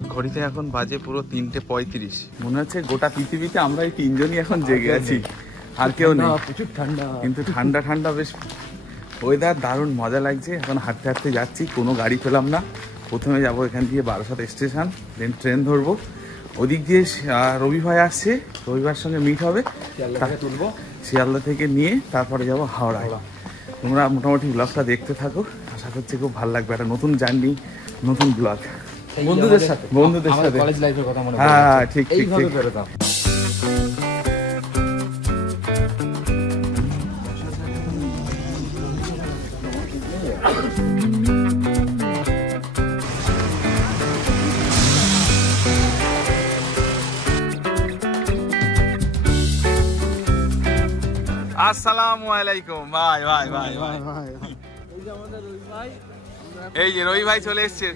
ঘড়িতে এখন বাজে পুরো 3:35। মনে হচ্ছে গোটা পৃথিবীতে আমরা এই তিনজনই এখন জেগে আছি, আর কেউ নেই। প্রচুর ঠান্ডা, কিন্তু ঠান্ডা ঠান্ডা বেশ ওয়েদার, দারুণ মজা লাগছে। এখন হাঁটতে হাঁটতে যাচ্ছি, কোনো গাড়ি পেলাম না। প্রথমে যাবো এখান দিয়ে বারাসাত স্টেশন, দেন ট্রেন ধরবো। ওদিক দিয়ে রবি ভাই আসছে, রবিবার সঙ্গে মিট হবে, তুলবো শিয়ালদা থেকে নিয়ে তারপরে যাবো হাওড়ায়। তোমরা মোটামুটি ব্লগটা দেখতে থাকো, আশা করছি খুব ভালো লাগবে। একটা নতুন জার্নি, নতুন ব্লগ বন্ধুদের সাথে, কলেজ লাইফের কথা মনে পড়ে। হ্যাঁ ঠিক ঠিক এইভাবে ঠিক। বেরোতাম। আসসালামু আলাইকুম ভাই ভাই ভাই ভাই। এই যে রবি ভাই চলে এসছে।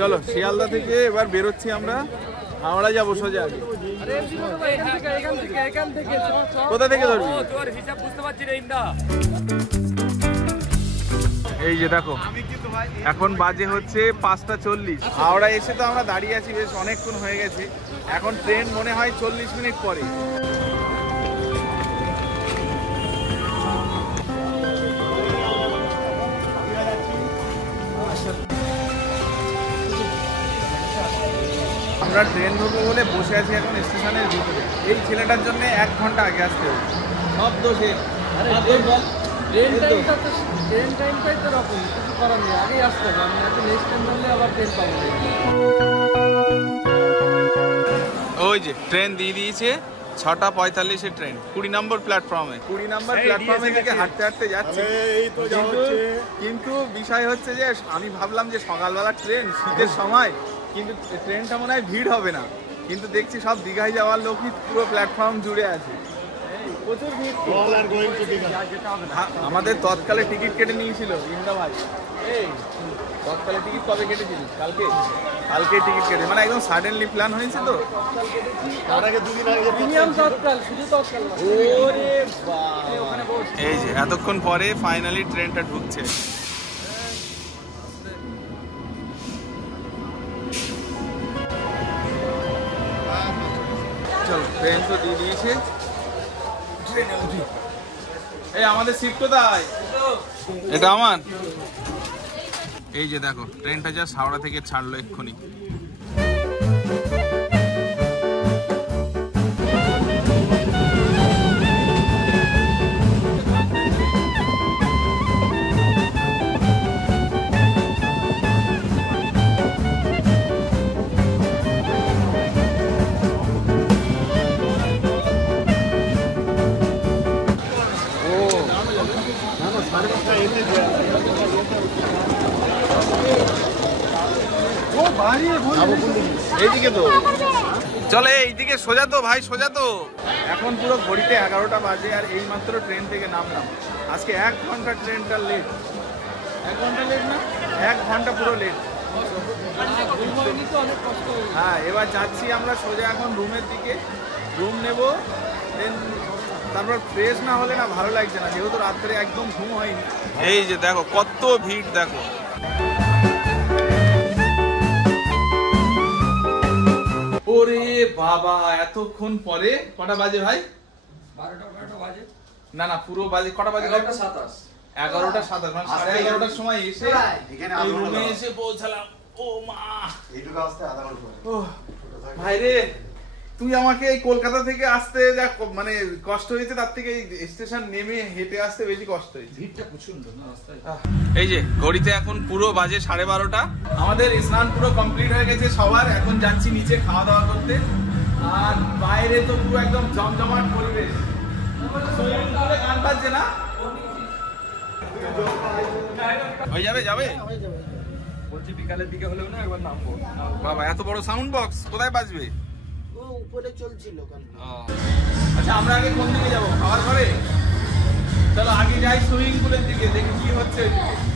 চলো শিয়ালদা থেকে এবার বেরোচ্ছি আমরা, হাওড়া যাবো সোজা। কোথা থেকে ধরবি? এই যে দেখো এখন বাজে হচ্ছে 5:40। হাওড়া এসে তো আমরা দাঁড়িয়ে আছি, বেশ অনেকক্ষণ হয়ে গেছে। এখন ট্রেন মনে হয় 40 মিনিট পরে। আমরা ট্রেন ধরবো বলে বসে আছি এখন স্টেশনের ভিতরে। এই ছেলেটার জন্য 1 ঘন্টা আগে আসতে হবে। সব দোষে ওই যে ট্রেন দিয়ে দিয়েছে 6:45 ট্রেন, 20 নম্বর প্ল্যাটফর্মে। 20 নম্বর প্ল্যাটফর্মে থেকে হাঁটতে হাঁটতে যাচ্ছি। কিন্তু বিষয় হচ্ছে যে আমি ভাবলাম যে সকালবেলা ট্রেন, শীতের সময়, কিন্তু ট্রেনটা মনে হয় ভিড় হবে না। কিন্তু দেখছি সব দীঘায় যাওয়ার লোকই পুরো প্ল্যাটফর্ম জুড়ে আছে, প্রচুর ভিড়। আমাদের তৎকালে টিকিট কেটে নিয়েছিল ইন্দা ভাই। এই তৎকালে টিকিট কবে কেটেছিলি? কালকে। কালকে টিকিট কেটে, মানে একদম সাডেনলি প্ল্যান হয়েছে তো। এই যে এতক্ষণ পরে ফাইনালি ট্রেনটা ঢুকছে। চলো ট্রেন তো দিয়ে দিয়েছে, ট্রেনে উঠি। এই আমাদের সিট কোথায়? এটা আমার। এই যে দেখো ট্রেনটা যা হাওড়া থেকে ছাড়লো এক্ষুনি। এইদিকে তো চলে, এইদিকে সোজা তো ভাই, সোজা তো। এখন পুরো ঘড়িতে 11টা বাজে আর এই মাত্র ট্রেন থেকে নামলাম। আজকে 1 ঘন্টা ট্রেনটা লেট। 1 ঘন্টা লেট না, 1 ঘন্টা পুরো লেট। হ্যাঁ এবার যাচ্ছি আমরা সোজা এখন রুমের দিকে। রুম নেব, দেন তারপর ফ্রেশ না হলে না ভালো লাগছে না, যেহেতু রাত্রে একদম ঘুম হয়নি। এই যে দেখো কত ভিড় দেখো। ওরে বাবা, এতক্ষণ পরে। কটা বাজে ভাই? 12টা বাজে। না না পুরো বাজে কটা বাজে? 11:27। 11:27 মানে 11:30টার সময় এসে এই রুমে এসে পৌঁছালাম। ও মা, এইটুকু আসতে আধা ঘন্টা পরে। ও ভাই রে, তুই আমাকে এই কলকাতা থেকে আসতে যা মানে কষ্ট হয়েছে, তার থেকে এই স্টেশন নেমে হেঁটে আসতে বেশি কষ্ট হয়েছে। ভিড়টা প্রচন্ড না রাস্তায়। এই যে ঘড়িতে এখন পুরো বাজে 12:30। আমাদের স্নান পুরো কমপ্লিট হয়ে গেছে সবার। এখন যাচ্ছি নিচে খাওয়া দাওয়া করতে। আর বাইরে তো পুরো একদম জমজমাট পরিবেশ। গান বাজছে না? হয়ে যাবে যাবে বলছি বিকালের দিকে হলেও না একবার নামবো। বাবা, এত বড় সাউন্ড বক্স কোথায় বাজবে? উপরে চলছিল। আচ্ছা আমরা আগে কোন দিকে যাবো? খাওয়ার ঘরে? চলো আগে যাই সুইমিং পুলের দিকে, দেখি কি হচ্ছে ওইদিকে।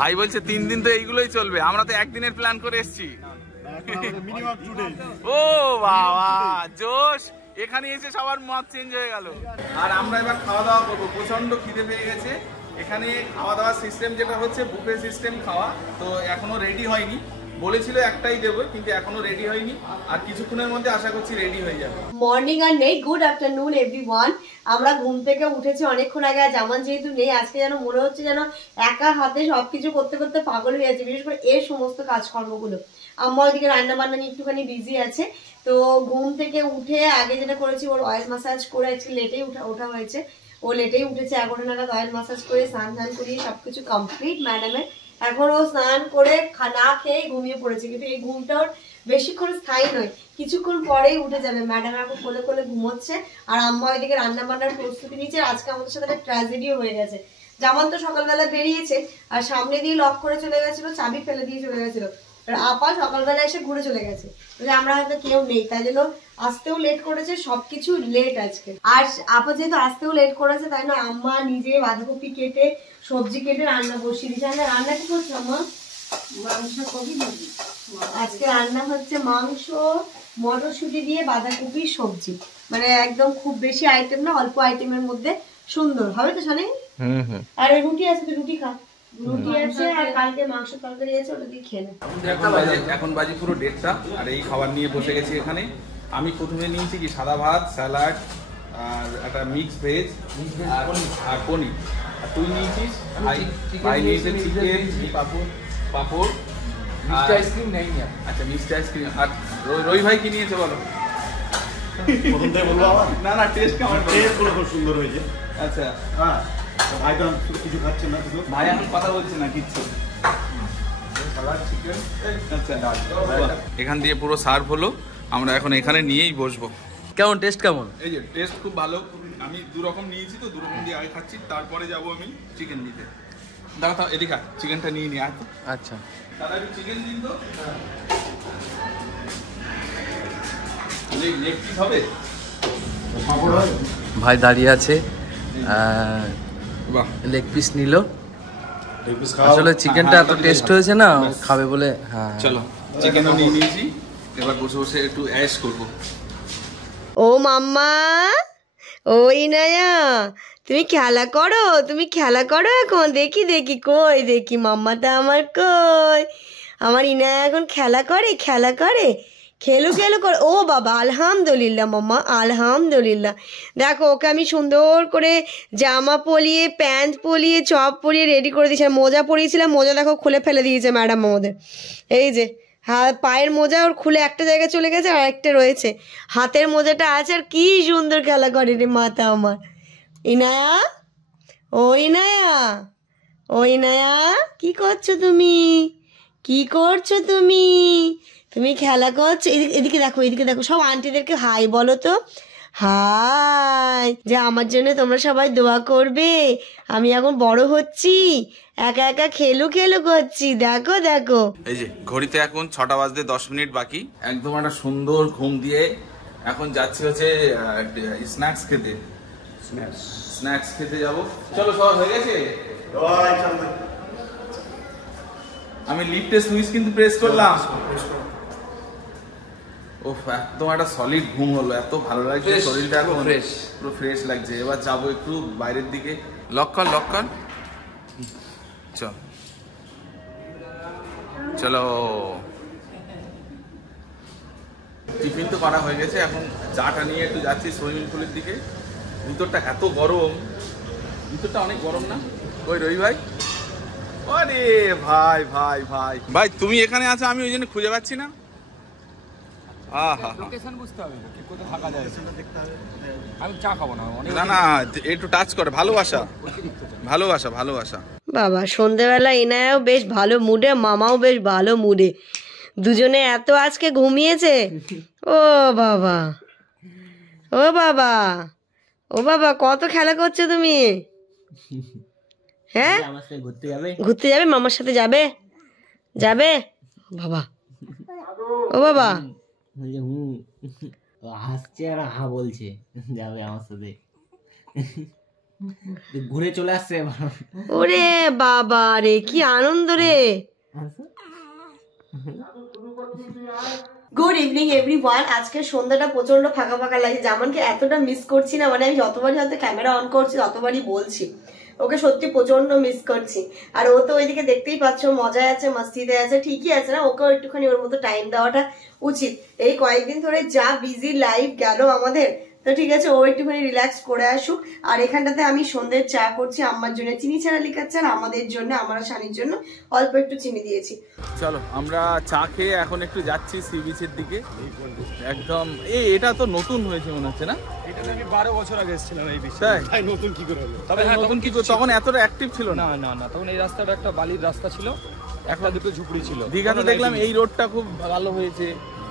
ভাই বলছে 3 দিন তো এইগুলোই চলবে, আমরা তো একদিনের প্ল্যান করে এসেছি। ও বাবা জোশ, এখানে এসে সবার মত চেঞ্জ হয়ে গেল। আর আমরা এবার খাওয়া দাওয়া করবো, প্রচন্ড খিদে পেয়ে গেছে। এখানে খাওয়া দাওয়ার সিস্টেম যেটা হচ্ছে বুফে সিস্টেম খাওয়া, তো এখনো রেডি হয়নি, বলেছিল একটাই দেবো কিন্তু এখনো রেডি হয়নি, আর কিছুক্ষণের মধ্যে আশা করছি রেডি হয়ে যাবে। মর্নিং আর নেই, গুড আফটারনুন এভরিওয়ান। আমরা ঘুম থেকে উঠেছি অনেকক্ষণ আগে, আর জামান যেহেতু নেই আজকে যেন মনে হচ্ছে যেন একা হাতে সবকিছু করতে করতে পাগল হয়ে যাচ্ছে, বিশেষ করে এর সমস্ত কাজকর্মগুলো। আম্মা ওইদিকে রান্না বান্না নিয়ে একটুখানি বিজি আছে। তো ঘুম থেকে উঠে আগে যেটা করেছি, ওর অয়েল মাসাজ করে, আজকে লেটেই ওঠা হয়েছে, ও লেটেই উঠেছে 11 নাগাদ, অয়েল মাসাজ করে স্নান ধান করিয়ে সবকিছু কমপ্লিট ম্যাডামের। এখন ও স্নান করে না খেয়ে ঘুমিয়ে পড়েছে, কিন্তু এই ঘুমটা ওর বেশিক্ষণ স্থায়ী নয়, কিছুক্ষণ পরেই উঠে যাবে। ম্যাডাম এখন কোলে কোলে ঘুমোচ্ছে, আর আম্মা ওইদিকে রান্না বান্নার প্রস্তুতি নিচ্ছে। আজকে আমাদের সাথে একটা ট্র্যাজেডিও হয়ে গেছে। জামান তো সকালবেলা বেরিয়েছে, আর সামনে দিয়ে লক করে চলে গেছিল, চাবি ফেলে দিয়ে চলে গেছিল। আর আপা সকালবেলা এসে ঘুরে চলে গেছে, আমরা হয়তো কেউ নেই, তাই জন্য আসতেও লেট করেছে, সবকিছু লেট আজকে। আর আপা যেহেতু আসতেও লেট করেছে, তাই না আম্মা নিজে বাঁধাকপি কেটে সবজি কেটে রান্না বসিয়ে দিয়েছে। রান্না কি করছে আম্মা? মাংস কপি। আজকে রান্না হচ্ছে মাংস, মটরশুঁটি দিয়ে বাঁধাকপির সবজি, মানে একদম খুব বেশি আইটেম না, অল্প আইটেমের মধ্যে সুন্দর হবে তো শানে। আর রুটি আছে তো রুটি খা, রুটি আছে আর কালকে মাংস তরকারি আছে, ওটা দিয়ে খেয়ে নে। এখন বাজে পুরো 1:30, আর এই খাবার নিয়ে বসে গেছি এখানে। আমি প্রথমে নিয়েছি কি সাদা ভাত, স্যালাড আর একটা মিক্স ভেজ আর পনির। আর তুই নিয়েছিস? ভাই নিয়েছে চিকেন, পাপড়, মিষ্টি আইসক্রিম নেই না। আচ্ছা মিষ্টি আইসক্রিম। আর রবি ভাই কি নিয়েছে বলো? প্রথম থেকে বলবো আবার? না টেস্ট কেমন? টেস্ট পুরো খুব সুন্দর হয়েছে। আচ্ছা হ্যাঁ, ভাই তো কিছু খাচ্ছে না শুধু। ভাই এখন কথা বলছে না কিচ্ছু। আচ্ছা এখান দিয়ে পুরো সার্ভ হলো, আমরা এখন এখানে নিয়েই বসবো। কেমন টেস্ট কেমন? এই যে টেস্ট খুব ভালো। আমি 2 রকম নিয়েছি, তো 2 রকম দিয়ে আগে খাচ্ছি, তারপরে যাব আমি চিকেন নিতে। দাদা এদিকে চিকেনটা নিয়ে নিয়ে আয় তো। আচ্ছা দাদা একটু চিকেন দিন তো। লেগ পিস হবে? ভাই দাঁড়িয়ে আছে, বাহ, লেগ পিস নিল। আসলে চিকেনটা এত টেস্ট হয়েছে না, ও খাবে বলে। হ্যাঁ চলো চিকেনও নিয়ে নিয়েছি, এবার বসে বসে একটু অ্যাশ করবো। ও মাম্মা, ও ইনায়া, তুমি খেলা করো, তুমি খেলা করো এখন। দেখি দেখি কই দেখি মাম্মাটা আমার কই। আমার ইনায়া এখন খেলা করে, খেলা করে, খেলু খেলু করে। ও বাবা আলহামদুলিল্লাহ মাম্মা, আলহামদুলিল্লাহ। দেখো ওকে আমি সুন্দর করে জামা পরিয়ে, প্যান্ট পরিয়ে, চপ পরিয়ে রেডি করে দিয়েছি। মোজা পরিয়েছিলাম, মোজা দেখো খুলে ফেলে দিয়েছে ম্যাডাম আমাদের। এই যে পায়ের মোজা ওর খুলে একটা জায়গায় চলে গেছে, আর একটা রয়েছে, হাতের মোজাটা আছে। আর কি সুন্দর খেলা করে রে মাথা আমার। ইনায়া, ও ইনায়া, ও ইনায়া, কি করছো তুমি? কি করছো তুমি? তুমি খেলা করছো? এদিকে দেখো, এদিকে দেখো, সব আন্টিদেরকে হাই বলো তো। হাই, যে আমার জন্য তোমরা সবাই দোয়া করবে। আমি এখন বড় হচ্ছি, একা একা খেলু খেলু করছি, দেখো দেখো। এই যে ঘড়িতে এখন 6টা বাজতে 10 মিনিট বাকি। একদম একটা সুন্দর ঘুম দিয়ে এখন যাচ্ছি হচ্ছে স্ন্যাক্স খেতে। স্ন্যাক্স খেতে যাবো। চলো সব হয়ে গেছে। আমি লিফটের সুইচ কিন্তু প্রেস করলাম। ও একদম একটা সলিড ঘুম হলো, এত ভালো লাগছে শরীরটা, এখন পুরো ফ্রেশ লাগছে। এবার যাবো একটু বাইরের দিকে। লক কর, লক কর। চল চলো, টিফিন তো করা হয়ে গেছে, এখন চাটা নিয়ে একটু যাচ্ছি সুইমিং পুলের দিকে। ভিতরটা এত গরম, ভিতরটা অনেক গরম না? ওই রবি ভাই, আরে ভাই ভাই ভাই ভাই তুমি এখানে আছো, আমি ওই জন্য খুঁজে পাচ্ছি না। লোকেশন বুঝতে হবে কি কোথায় থাকা যায়, আমি চা খাবো না। না না একটু টাচ করে, ভালোবাসা ভালোবাসা ভালোবাসা। বাবা সন্ধেবেলা ইনায়াও বেশ ভালো মুডে, মামাও বেশ ভালো মুডে, দুজনে এত আজকে ঘুমিয়েছে। ও বাবা, ও বাবা, ও বাবা, কত খেলা করছো তুমি? হ্যাঁ ঘুরতে যাবে, মামার সাথে যাবে, যাবে বাবা। ও বাবা হাসছে আর হা বলছে যাবে আমার সাথে। ঘুরে চলে আসছে এবার। ওরে বাবা রে, কি আনন্দ রে। Good evening everyone. আজকে সন্ধ্যাটা প্রচন্ড ফাঁকা ফাঁকা লাগছে। জামানকে এতটা মিস করছি না, মানে আমি যতবারই হয়তো ক্যামেরা অন করছি ততবারই বলছি ওকে সত্যি প্রচন্ড মিস করছি। আর ও তো ওইদিকে দেখতেই পাচ্ছ মজায় আছে, মস্তিতে আছে, ঠিকই আছে না, ওকেও একটুখানি ওর মতো টাইম দেওয়াটা উচিত। এই কয়েকদিন ধরে যা বিজি লাইফ গেল আমাদের, তো ঠিক আছে ও একটুখানি রিল্যাক্স করে আসুক। আর এখানটাতে আমি সন্ধ্যের চা করছি আম্মার জন্য, চিনি ছাড়া লিকার চা, আমাদের জন্য, আমার শানির জন্য অল্প একটু চিনি দিয়েছি। চলো আমরা চা খেয়ে এখন একটু যাচ্ছি সি বিচের দিকে। একদম এটা তো নতুন হয়েছে মনে হচ্ছে না? এটা আমি 12 বছর আগে এসেছিলাম এই বিষয়ে। তাই? ভাই নতুন কি করে হলো? তবে হ্যাঁ, নতুন কি তখন এতটা অ্যাক্টিভ ছিল না? না না না, তখন এই রাস্তাটা একটা বালির রাস্তা ছিল, একটা দুটো ঝুপড়ি ছিল। দীঘাতে দেখলাম এই রোডটা খুব ভালো হয়েছে,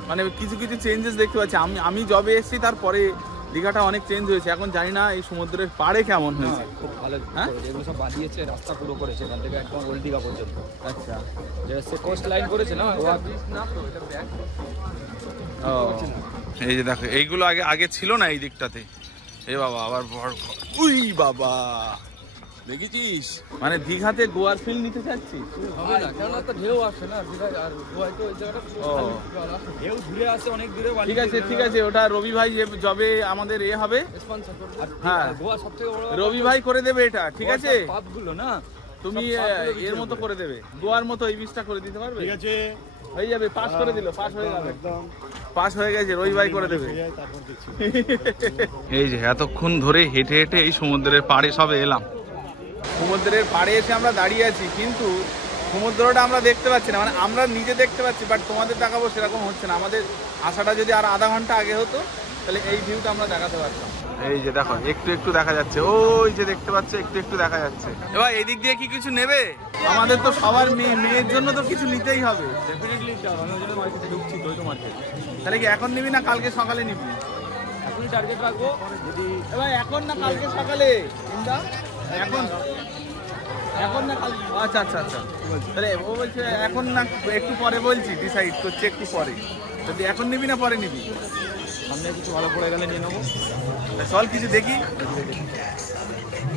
মানে কিছু কিছু চেঞ্জেস দেখতে পাচ্ছি। আমি যবে এসেছি তারপরে দীঘাটা অনেক চেঞ্জ হয়েছে। এখন জানি না এই সমুদ্রের পাড়ে কেমন হয়েছে। খুব ভালো হ্যাঁ? করেছে, এগুলো সব বাদিয়েছে, রাস্তা পুরো করেছে এখান থেকে একদম ওল্ড দীঘা পর্যন্ত। আচ্ছা, যেটা সে কোস্ট লাইন করেছে না, ও এই যে দেখো এইগুলো আগে ছিল না এই দিকটাতে। এ বাবা আবার বড়, উই বাবা দেখেছিস, মানে দীঘাতে গোয়ার ফিল নিতে চাচ্ছিস? হবে না, কেননা তো ঢেউ আসে না দীঘায়, আর গোয়ায় তো ওই জায়গাটা ঢেউ ঘুরে আসে অনেক দূরে। ঠিক আছে ওটা রবি ভাই যবে আমাদের হবে স্পন্সর করবে। হ্যাঁ, গোয়া সবথেকে বড় রবি ভাই করে দেবে এটা, ঠিক আছে? পাবগুলো না তুমি এর মতো করে দেবে, গোয়ার মতো এই বীজটা করে দিতে পারবে? ঠিক আছে, হয়ে যাবে, পাস করে দিল, পাস হয়ে যাবে, একদম পাস হয়ে গেছে, রবি ভাই করে দেবে। তারপর দেখছি। এই যে এতক্ষণ ধরে হেঁটে হেঁটে এই সমুদ্রের পাড়ে সবে এলাম। সমুদ্রের পাড়ে এসে আমরা দাঁড়িয়ে আছি, কিন্তু সমুদ্রটা আমরা দেখতে পাচ্ছি না, মানে আমরা নিজে দেখতে পাচ্ছি বাট তোমাদের দেখাবো সেরকম হচ্ছে না। আমাদের আসাটা যদি আর আধা ঘন্টা আগে হতো তাহলে এই ভিউটা আমরা দেখাতে পারতাম। এই যে দেখো একটু একটু দেখা যাচ্ছে, ওই যে দেখতে পাচ্ছ একটু একটু দেখা যাচ্ছে। এবার এদিক দিয়ে কি কিছু নেবে? আমাদের তো সবার মেয়ের জন্য তো কিছু নিতেই হবে। ডেফিনেটলি আমি ওই জন্য মার্কেটে ঢুকছি, দৈত মার্কেট। তাহলে কি এখন নিবি না কালকে সকালে নিবি? এখনই টার্গেট রাখবো, যদি এবার এখন না কালকে সকালে? এখন এখন না কাল? আচ্ছা আচ্ছা আচ্ছা, তাহলে ও বলছে এখন না একটু পরে, বলছি ডিসাইড করছে একটু পরে। যদি এখন নিবি না পরে নিবি? সামনে কিছু ভালো পড়ে গেলে নিয়ে নেবো। চল কিছু দেখি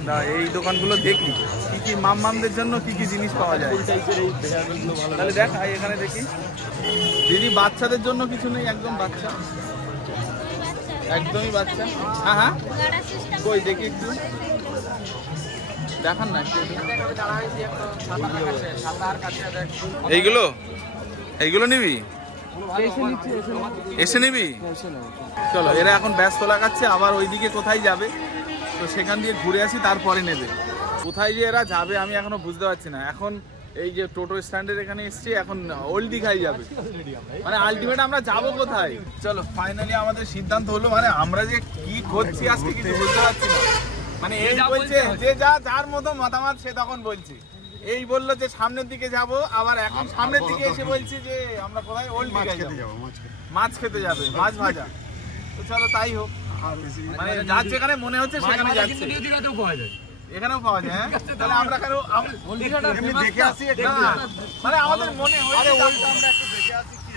না, এই দোকানগুলো দেখি কি কি মামদের জন্য কি কি জিনিস পাওয়া যায়। ফুল টাইপের এই হেয়ারগুলো ভালো তাহলে দেখ এখানে দেখি দিদি, বাচ্চাদের জন্য কিছু নেই? একদম বাচ্চা, একদমই বাচ্চা। হ্যাঁ হ্যাঁ, কই দেখি একটু দেখান না একটু। এইগুলো এইগুলো নিবি? এসে নিবি? চলো, এরা এখন ব্যস্ত লাগাচ্ছে, আবার ওইদিকে কোথায় যাবে, তো সেখান দিয়ে ঘুরে আসি তারপরে নেবে। কোথায় যে এরা যাবে আমি এখনো বুঝতে পারছি না। এখন এই যে টোটো স্ট্যান্ডের এখানে এসছি, এখন ওল্ড দীঘায় যাবে, মানে আলটিমেট আমরা যাবো কোথায়? চলো ফাইনালি আমাদের সিদ্ধান্ত হলো, মানে আমরা যে কি করছি আজকে কিছু বুঝতে পারছি না। মানে এই বলছে যে যার মতো মতামত সে তখন বলছি, এই বললো যে সামনের দিকে যাব, আবার এখন সামনের দিকে এসে বলছি যে আমরা কোথায় ওল্ড দীঘায় যাবো, মাছ খেতে যাবে, মাছ ভাজা। তো চলো তাই হোক, মানে যার যেখানে মনে হচ্ছে সেখানে যাচ্ছে। দীঘাতেও পাওয়া যায়, এখানেও পাওয়া যায়। হ্যাঁ, তাহলে আমরা কেন দেখে আসি? মানে আমাদের মনে হয় আমরা একটু দেখে আসি কি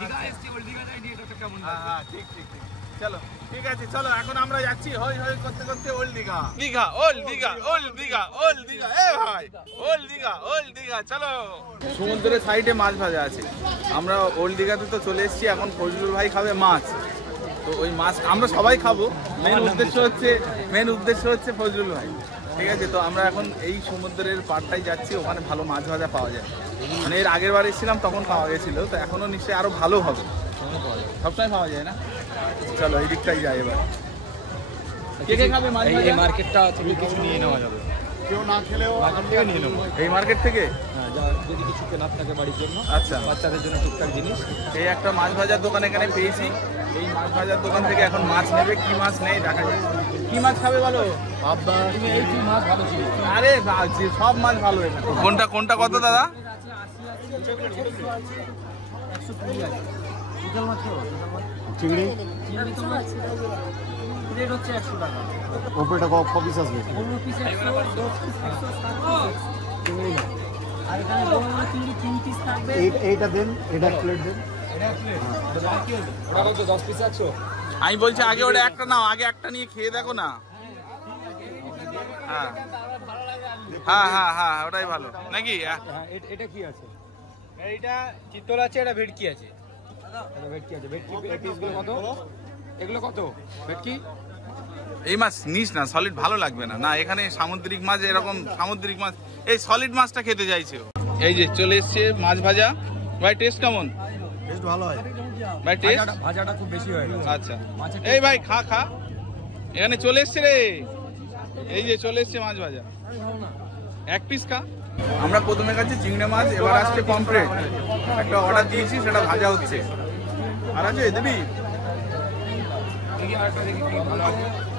দীঘা এসছি, ওল্ড দীঘা যাইনি, এটা কেমন? হ্যাঁ ঠিক ঠিক ঠিক, চলো ঠিক আছে, চলো এখন আমরা যাচ্ছি হই হই করতে করতে old Digha. Digha old Digha, old Digha, old Digha, এ ভাই ওল্ড দীঘা, ওল্ড দীঘা, চলো। সমুদ্রের সাইডে মাছ ভাজা আছে। আমরা ওল্ড দীঘাতে তো চলে এসেছি, এখন ফজলুল ভাই খাবে মাছ, তো ওই মাছ আমরা সবাই খাবো। মেন উদ্দেশ্য হচ্ছে ফজলুল ভাই, ঠিক আছে? তো আমরা এখন এই সমুদ্রের পাড়টাই যাচ্ছি, ওখানে ভালো মাছ ভাজা পাওয়া যায়। মানে এর আগের বার এসেছিলাম তখন পাওয়া গেছিলো, তো এখনো নিশ্চয়ই আরো ভালো হবে, সবসময় পাওয়া যায় না। চলো এই দিকটাই যাই এবার। কে কে খাবে মাছ ভাজা? এই মার্কেটটা থেকে কিছু নিয়ে নেওয়া যাবে, কেউ না খেলেও মার্কেট থেকে নিয়ে নেবো। এই মার্কেট থেকে? হ্যাঁ, যদি কিছু কেনার থাকে বাড়ির জন্য, আচ্ছা, বাচ্চাদের জন্য টুকটাক জিনিস। এই একটা মাছ ভাজার দোকান এখানে পেয়েছি, এই মাছ ভাজার দোকান থেকে এখন মাছ নেবে, কি মাছ নেই দেখা যায়। কি মাছ খাবে বলো? তুমি এই কি মাছ ভালো ছিল? আরে সব মাছ ভালো এখানে। কোনটা কত দাদা? চিংড়ি রেট হচ্ছে 100 টাকা। ওপরেটা কপিস আসবে। পনেরো পিস 100, 10 পিস 100, চিংড়ি না। আর এখানে বড় বড় চিংড়ি 3 পিস থাকবে। এইটা দেন, এটা প্লেট দেন। ওটা কত? 10 পিস 100? আমি বলছি আগে ওটা একটা নাও, আগে একটা নিয়ে খেয়ে দেখো না। হ্যাঁ হ্যাঁ হ্যাঁ হ্যাঁ ওটাই ভালো নাকি? এটা কি আছে? এইটা চিতল আছে, এটা ভেটকি আছে। এটা ভেটকি আছে। ভেটকি পিসগুলো কত? এগুলো কত ভেটকি? এই মাছ নিস না, সলিড ভালো লাগবে না। না এখানে সামুদ্রিক মাছ, এরকম সামুদ্রিক মাছ, এই সলিড মাছটা খেতে চাইছে। এই যে চলে এসছে মাছ ভাজা। ভাই টেস্ট কেমন? টেস্ট ভালো হয় ভাই টেস্ট ভাজাটা খুব বেশি হয়ে গেছে। আচ্ছা এই ভাই খা খা, এখানে চলে এসছে রে। এই যে চলে এসছে মাছ ভাজা, এক পিস খা। আমরা প্রথমে কাছে চিংড়ি মাছ, এবার আসছে পমফ্রেট। একটা অর্ডার দিয়েছি, সেটা ভাজা হচ্ছে। আর আছে দিবি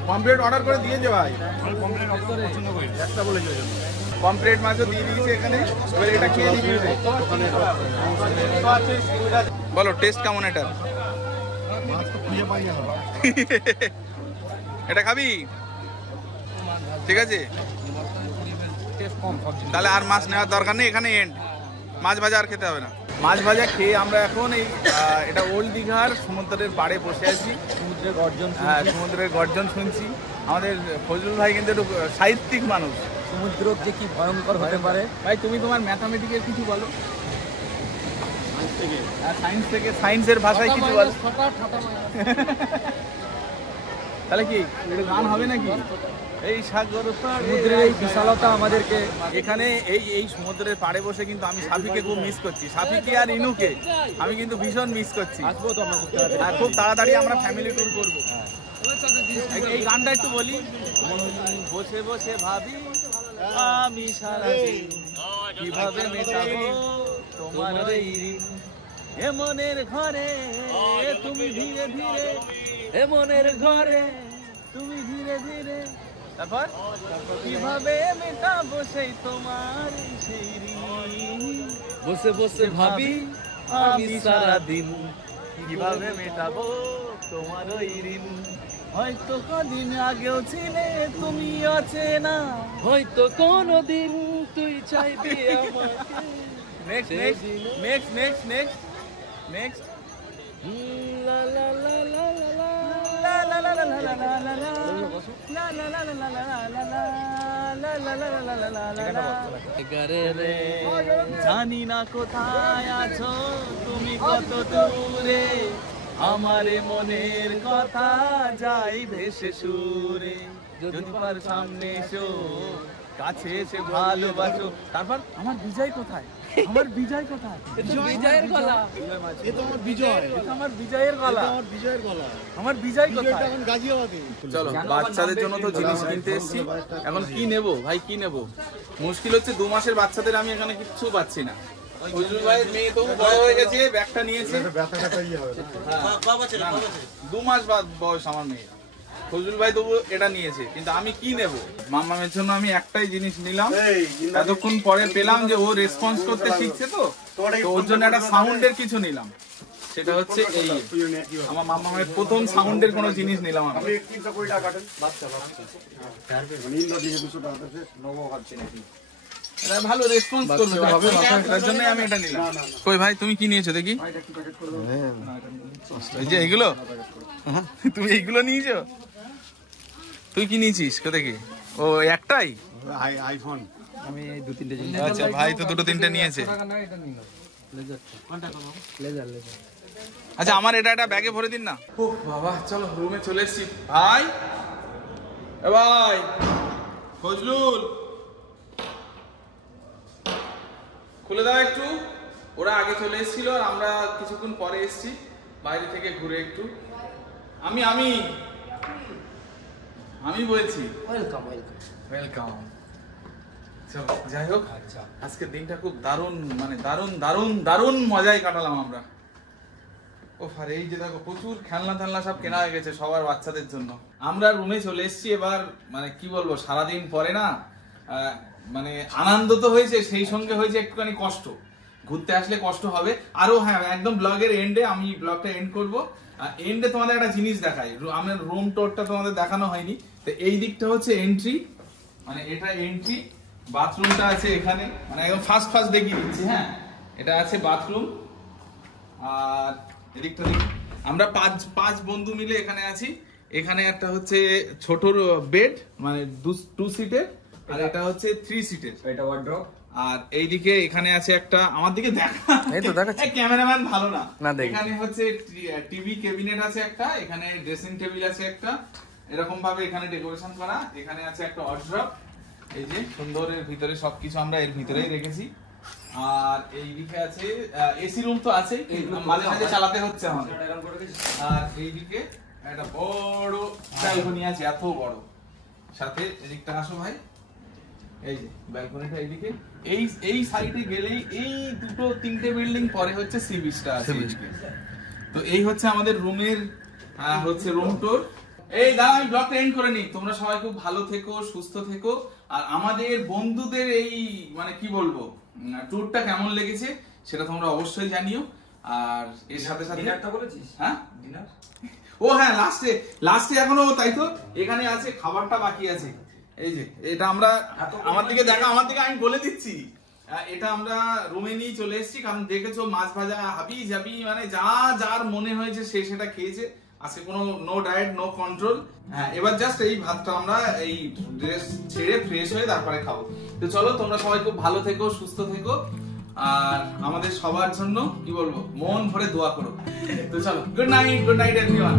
পমফ্রেট অর্ডার করে দিয়েছে ভাই, একটা বলেছে। পমফ্রেট মাছও দিয়ে দিয়েছে এখানে। এবার এটা খেয়ে দিবি। বলো টেস্ট কেমন এটা? এটা খাবি? ঠিক আছে, তাহলে আর মাছ নেওয়ার দরকার নেই, এখানে এন্ড। মাছ ভাজা আর খেতে হবে না। মাছ ভাজা খেয়ে আমরা এখন এই এটা ওল্ড দীঘার সমুদ্রের পাড়ে বসে আছি। সমুদ্রের গর্জন। হ্যাঁ, সমুদ্রের গর্জন শুনছি। আমাদের ফজলুল ভাই কিন্তু একটু সাহিত্যিক মানুষ। সমুদ্র যে কি ভয়ঙ্কর হতে পারে। ভাই তুমি তোমার ম্যাথামেটিক্যাল কিছু বলো, সায়েন্স থেকে, সায়েন্সের ভাষায় কিছু বলো। তাহলে কি একটু গান হবে নাকি? এই সাগর সমুদ্রের এই বিশালতা আমাদেরকে এখানে এই সমুদ্রের পাড়ে বসে কিন্তু আমি সাফিকে খুব মিস করছি। সাফিকে আর ইনুকে আমি কিন্তু ভীষণ মিস করছি। আসবো তো আমরা খুব তাড়াতাড়ি আমরা ফ্যামিলি ট্যুর করবো। এই গানটা একটু বলি। বসে বসে ভাবি আমি সারাদিন কিভাবে মেটাবো তোমার এই ঋণ। এ মনের ঘরে তুমি ধীরে ধীরে, এ মনের ঘরে তুমি ধীরে ধীরে। তারপর কিভাবে মেটাবো সেই তোমার সেই ঋণ। বসে বসে ভাবি আমি সারাদিন কিভাবে মেটাবো তোমার ওই ঋণ। হয়তো কদিন আগেও ছিলে তুমি অচেনা, হয়তো কোনদিন তুই চাইবি আমাকে। Next next next next next next লা লা লা লা লা জানি না কোথায় আছো তুমি, কত দূরে আমার মনের কথা যাই ভেসে সুরে। যদি তোমার সামনে এসো, কাছে এসে ভালোবাসো। তারপর আমার বিজয় কোথায়? আমার বিজয় কোথায়? বিজয়ের গলা। এ তো আমার বিজয়, এটা আমার বিজয়ের গলা। আমার বিজয়ের গলা। আমার বিজয় কোথায়? এখন গাজিয়াবাদে। চলো বাচ্চাদের জন্য তো জিনিস কিনতে এসেছি। এখন কি নেব ভাই, কি নেব? মুশকিল হচ্ছে 2 মাসের বাচ্চাদের আমি এখানে কিচ্ছু পাচ্ছি না। ফজলুল ভাইয়ের মেয়ে তো বড় হয়ে গেছে, ব্যাগটা নিয়েছে। ব্যথা ব্যথা ইয়ে হবে না। 2 মাস বাদ বয়স আমার মেয়ে। ফজলুল ভাই তবু এটা নিয়েছে, কিন্তু আমি কি নেব? মাম্মামের জন্য আমি একটাই জিনিস নিলাম। এতক্ষণ পরে পেলাম যে ও রেসপন্স করতে শিখছে, তো ওর জন্য একটা সাউন্ডের কিছু নিলাম। সেটা হচ্ছে এই আমার মাম্মামের প্রথম সাউন্ডের কোনো জিনিস নিলাম আমি। 320 টাকা কাটেন। বাচ্চা ইন্দ্র দিকে 200 টাকা কাটছে, নবো ভাবছি নাকি। এটা ভালো রেসপন্স করবে, হবে তার জন্য আমি এটা নিলাম। কই ভাই তুমি কি নিয়েছো দেখি? এই যে এগুলো, তুমি এইগুলো নিয়েছো? তুই কি নিয়েছিস কোথা থেকে? ও একটাই আইফোন। আমি এই 2-3টে জিনিস। আচ্ছা ভাই তো 2-3টে নিয়েছে। আচ্ছা আমার এটা একটা ব্যাগে ভরে দিন না। ও বাবা চলো রুমে চলে এসেছি। ভাই এ ভাই ফজলুল খুলে দাও একটু। ওরা আগে চলে এসেছিল আর আমরা কিছুক্ষণ পরে এসেছি বাইরে থেকে ঘুরে একটু। আমি আমি আমি বলছি ওয়েলকাম ওয়েলকাম। ওয়েলকাম। চলো যাই হোক, আজকের দিনটা খুব দারুণ, মানে দারুণ দারুণ দারুণ মজায় কাটালাম আমরা। ও আর এই যে দেখো প্রচুর খেলনা টেলনা সব কেনা হয়ে গেছে সবার বাচ্চাদের জন্য। আমরা রুমে চলে এসেছি এবার। মানে কি বলবো, সারাদিন পরে না মানে আনন্দ তো হয়েছে, সেই সঙ্গে হয়েছে একটুখানি কষ্ট। ঘুরতে আসলে কষ্ট হবে আরো। হ্যাঁ একদম ব্লগের এন্ডে, আমি ব্লগটা এন্ড করবো। এন্ডে তোমাদের একটা জিনিস দেখাই। আমার রুম টোরটা তোমাদের দেখানো হয়নি। তো এই দিকটা হচ্ছে এন্ট্রি, মানে এটা এন্ট্রি। বাথরুমটা আছে এখানে, মানে একদম ফার্স্ট দেখিয়ে দিচ্ছি। হ্যাঁ এটা আছে বাথরুম। আর এদিকটা দেখি, আমরা পাঁচ বন্ধু মিলে এখানে আছি। এখানে একটা হচ্ছে ছোট বেড, মানে 2 সিটের, আর এটা হচ্ছে 3 সিটের। এটা ওয়ার্ড্রপ। আর এইদিকে এখানে আছে একটা, আমার দিকে দেখা, এই তো দেখাচ্ছি। ক্যামেরাম্যান ভালো না, না দেখি। এখানে হচ্ছে টিভি ক্যাবিনেট আছে একটা, এখানে ড্রেসিং টেবিল আছে একটা, এরকম ভাবে এখানে ডেকোরেশন করা। এখানে আছে একটা ওয়ার্ড্রপ, এই যে সুন্দরের ভিতরে সবকিছু আমরা এর ভিতরেই রেখেছি। আর এইদিকে আছে এসি রুম তো আছে, মাঝে মাঝে চালাতে হচ্ছে আমাদের। আর এইদিকে একটা বড় ব্যালকনি আছে, এত বড়। সাথে এদিকটা আসো ভাই, এই যে ব্যালকনিটা এইদিকে। এই সাইডে গেলেই এই 2-3টে বিল্ডিং পরে হচ্ছে সি বিচটা আছে। তো এই হচ্ছে আমাদের রুমের হচ্ছে রুম টুর। এই দাঁড়া, আমি ব্লগটা এন্ড করে নিই। তোমরা সবাই খুব ভালো থেকো, সুস্থ থেকো। আর আমাদের বন্ধুদের এই মানে কি বলবো ট্যুরটা কেমন লেগেছে সেটা তোমরা অবশ্যই জানিও। আর এর সাথে সাথে ডিনারটা বলেছিস? হ্যাঁ ডিনার। ও হ্যাঁ, লাস্টে এখনো তাই তো এখানে আছে, খাবারটা বাকি আছে। এই যে এটা আমরা, আমার দিকে দেখা, আমার দিকে আমি বলে দিচ্ছি, এটা আমরা রুমে নিয়ে চলে এসেছি। কারণ দেখেছো মাছ ভাজা হাবি জাবি, মানে যার মনে হয়েছে সে সেটা খেয়েছে। আজকে কোনো নো ডায়েট, নো কন্ট্রোল। হ্যাঁ, এবার জাস্ট এই ভাতটা আমরা এই ড্রেস ছেড়ে ফ্রেশ হয়ে তারপরে খাবো। তো চলো, তোমরা সবাই খুব ভালো থেকো, সুস্থ থেকো, আর আমাদের সবার জন্য কি বলবো মন ভরে দোয়া করো। তো চলো, গুড নাইট এভরিওয়ান।